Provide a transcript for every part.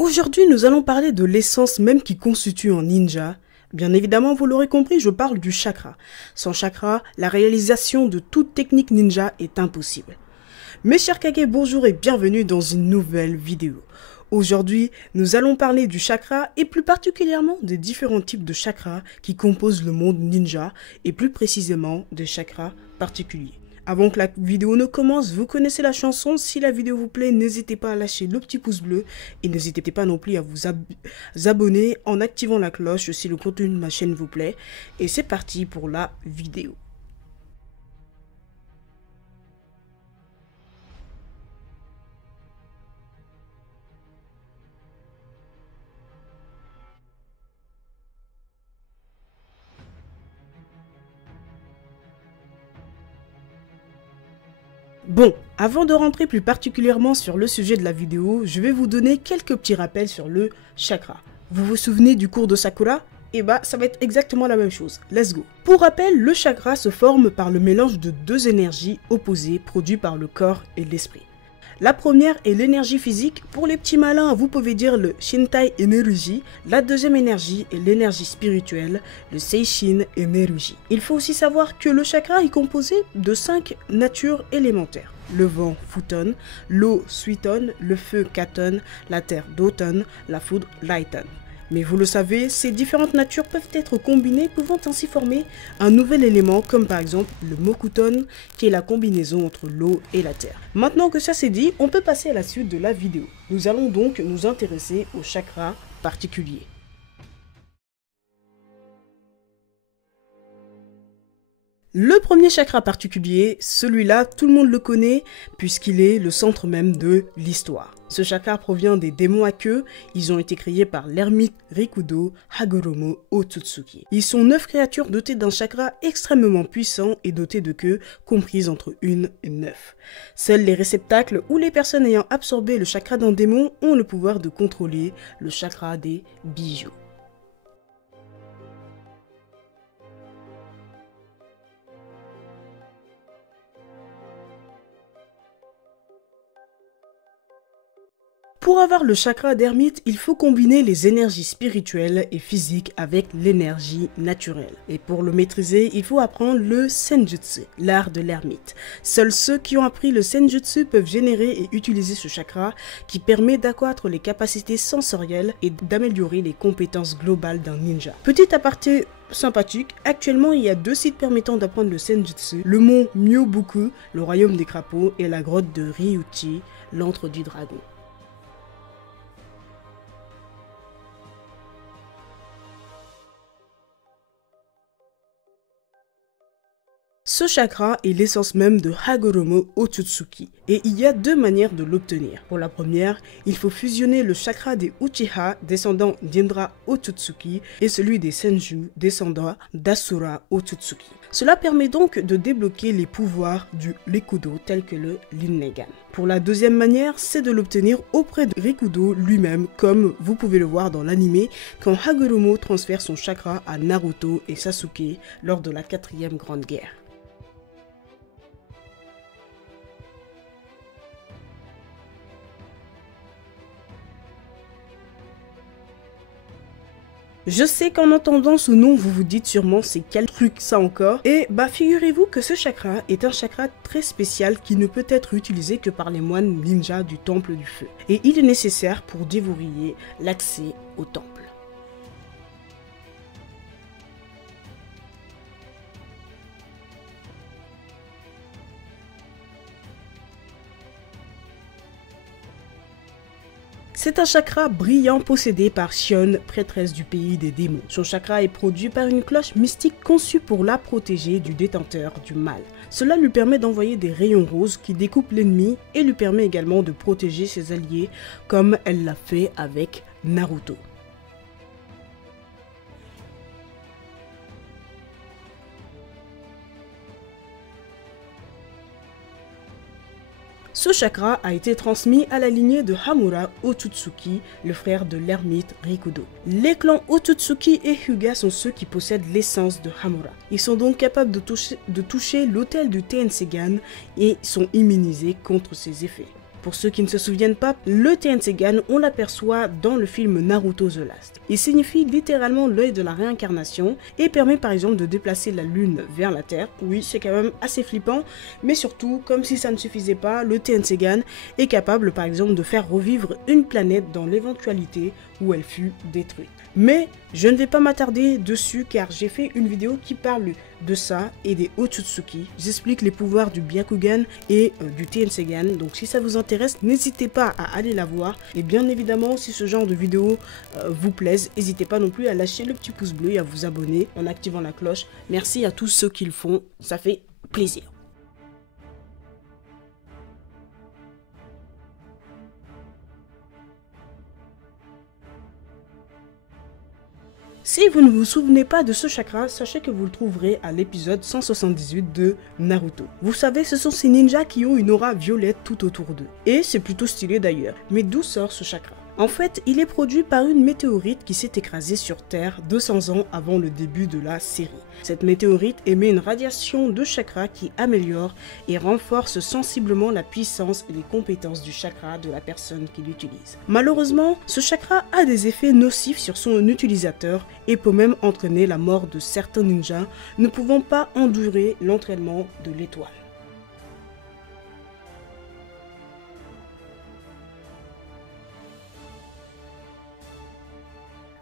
Aujourd'hui, nous allons parler de l'essence même qui constitue un ninja. Bien évidemment, vous l'aurez compris, je parle du chakra. Sans chakra, la réalisation de toute technique ninja est impossible. Mes chers Kage, bonjour et bienvenue dans une nouvelle vidéo. Aujourd'hui, nous allons parler du chakra et plus particulièrement des différents types de chakras qui composent le monde ninja et plus précisément des chakras particuliers. Avant que la vidéo ne commence, vous connaissez la chanson. Si la vidéo vous plaît, n'hésitez pas à lâcher le petit pouce bleu et n'hésitez pas non plus à vous abonner en activant la cloche si le contenu de ma chaîne vous plaît. Et c'est parti pour la vidéo. Bon, avant de rentrer plus particulièrement sur le sujet de la vidéo, je vais vous donner quelques petits rappels sur le chakra. Vous vous souvenez du cours de Sakura? Eh bah, ça va être exactement la même chose. Let's go. Pour rappel, le chakra se forme par le mélange de deux énergies opposées produites par le corps et l'esprit. La première est l'énergie physique. Pour les petits malins, vous pouvez dire le Shintai Energy. La deuxième énergie est l'énergie spirituelle, le Seishin Energy. Il faut aussi savoir que le chakra est composé de 5 natures élémentaires. Le vent Futon, l'eau Suiton, le feu Katon, la terre Doton, la foudre Lighton. Mais vous le savez, ces différentes natures peuvent être combinées, pouvant ainsi former un nouvel élément, comme par exemple le Mokuton, qui est la combinaison entre l'eau et la terre. Maintenant que ça c'est dit, on peut passer à la suite de la vidéo. Nous allons donc nous intéresser au chakra particulier. Le premier chakra particulier, celui-là, tout le monde le connaît puisqu'il est le centre même de l'histoire. Ce chakra provient des démons à queue, ils ont été créés par l'ermite Rikudo Hagoromo Otsutsuki. Ils sont 9 créatures dotées d'un chakra extrêmement puissant et dotées de queues comprises entre 1 et 9. Seuls les réceptacles ou les personnes ayant absorbé le chakra d'un démon ont le pouvoir de contrôler le chakra des bijoux. Pour avoir le chakra d'ermite, il faut combiner les énergies spirituelles et physiques avec l'énergie naturelle. Et pour le maîtriser, il faut apprendre le Senjutsu, l'art de l'ermite. Seuls ceux qui ont appris le Senjutsu peuvent générer et utiliser ce chakra qui permet d'accroître les capacités sensorielles et d'améliorer les compétences globales d'un ninja. Petit aparté sympathique, actuellement il y a 2 sites permettant d'apprendre le Senjutsu, le mont Myoboku, le royaume des crapauds, et la grotte de Ryuchi, l'antre du dragon. Ce chakra est l'essence même de Hagoromo Otsutsuki et il y a 2 manières de l'obtenir. Pour la première, il faut fusionner le chakra des Uchiha descendant d'Indra Otsutsuki et celui des Senju descendant d'Asura Otsutsuki. Cela permet donc de débloquer les pouvoirs du Rikudo tels que le Rinnegan. Pour la deuxième manière, c'est de l'obtenir auprès de Rikudo lui-même, comme vous pouvez le voir dans l'anime quand Hagoromo transfère son chakra à Naruto et Sasuke lors de la 4e grande guerre. Je sais qu'en entendant ce nom, vous vous dites sûrement c'est quel truc ça encore. Et bah figurez-vous que ce chakra est un chakra très spécial qui ne peut être utilisé que par les moines ninjas du temple du feu. Et il est nécessaire pour déverrouiller l'accès au temple. C'est un chakra brillant possédé par Shion, prêtresse du pays des démons. Son chakra est produit par une cloche mystique conçue pour la protéger du détenteur du mal. Cela lui permet d'envoyer des rayons roses qui découpent l'ennemi et lui permet également de protéger ses alliés comme elle l'a fait avec Naruto. Ce chakra a été transmis à la lignée de Hamura Otsutsuki, le frère de l'ermite Rikudo. Les clans Otsutsuki et Hyuga sont ceux qui possèdent l'essence de Hamura. Ils sont donc capables de toucher l'autel du Tensegan et sont immunisés contre ses effets. Pour ceux qui ne se souviennent pas, le Tensegan, on l'aperçoit dans le film Naruto The Last. Il signifie littéralement l'œil de la réincarnation et permet par exemple de déplacer la lune vers la terre. Oui, c'est quand même assez flippant, mais surtout, comme si ça ne suffisait pas, le Tensegan est capable par exemple de faire revivre une planète dans l'éventualité où elle fut détruite. Mais je ne vais pas m'attarder dessus car j'ai fait une vidéo qui parle de ça et des Otsutsuki. J'explique les pouvoirs du Byakugan et du Tensegan. Donc si ça vous intéresse, n'hésitez pas à aller la voir. Et bien évidemment, si ce genre de vidéo vous plaise, n'hésitez pas non plus à lâcher le petit pouce bleu et à vous abonner en activant la cloche. Merci à tous ceux qui le font, ça fait plaisir. Si vous ne vous souvenez pas de ce chakra, sachez que vous le trouverez à l'épisode 178 de Naruto. Vous savez, ce sont ces ninjas qui ont une aura violette tout autour d'eux. Et c'est plutôt stylé d'ailleurs. Mais d'où sort ce chakra ? En fait, il est produit par une météorite qui s'est écrasée sur Terre 200 ans avant le début de la série. Cette météorite émet une radiation de chakra qui améliore et renforce sensiblement la puissance et les compétences du chakra de la personne qui l'utilise. Malheureusement, ce chakra a des effets nocifs sur son utilisateur et peut même entraîner la mort de certains ninjas ne pouvant pas endurer l'entraînement de l'étoile.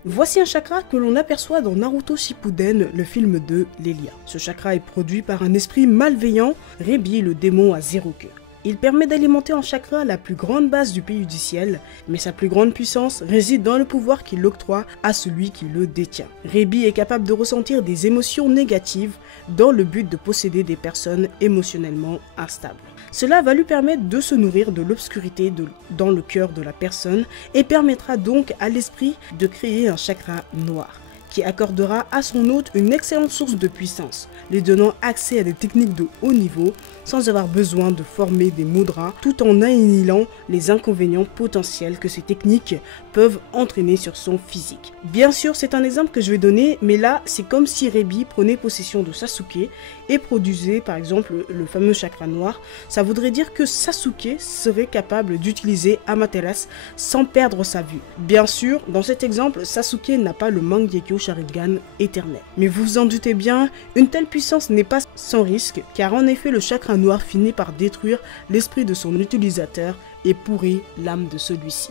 Voici un chakra que l'on aperçoit dans Naruto Shippuden, le film de Lelia. Ce chakra est produit par un esprit malveillant, Rebi, le démon à 0 cœur. Il permet d'alimenter en chakra la plus grande base du pays du ciel, mais sa plus grande puissance réside dans le pouvoir qu'il octroie à celui qui le détient. Rebi est capable de ressentir des émotions négatives dans le but de posséder des personnes émotionnellement instables. Cela va lui permettre de se nourrir de l'obscurité dans le cœur de la personne et permettra donc à l'esprit de créer un chakra noir, qui accordera à son hôte une excellente source de puissance, lui donnant accès à des techniques de haut niveau sans avoir besoin de former des mudras, tout en annihilant les inconvénients potentiels que ces techniques peuvent entraîner sur son physique. Bien sûr, c'est un exemple que je vais donner, mais là, c'est comme si Rebi prenait possession de Sasuke et produisait par exemple le fameux chakra noir. Ça voudrait dire que Sasuke serait capable d'utiliser Amaterasu sans perdre sa vue. Bien sûr, dans cet exemple, Sasuke n'a pas le Mangekyo Sharingan éternel. Mais vous vous en doutez bien, une telle puissance n'est pas sans risque, car en effet le chakra noir finit par détruire l'esprit de son utilisateur et pourrit l'âme de celui-ci.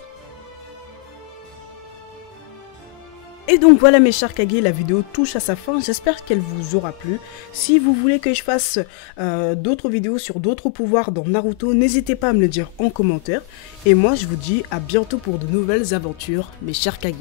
Et donc voilà mes chers Kage, la vidéo touche à sa fin, j'espère qu'elle vous aura plu. Si vous voulez que je fasse d'autres vidéos sur d'autres pouvoirs dans Naruto, n'hésitez pas à me le dire en commentaire. Et moi je vous dis à bientôt pour de nouvelles aventures mes chers Kage.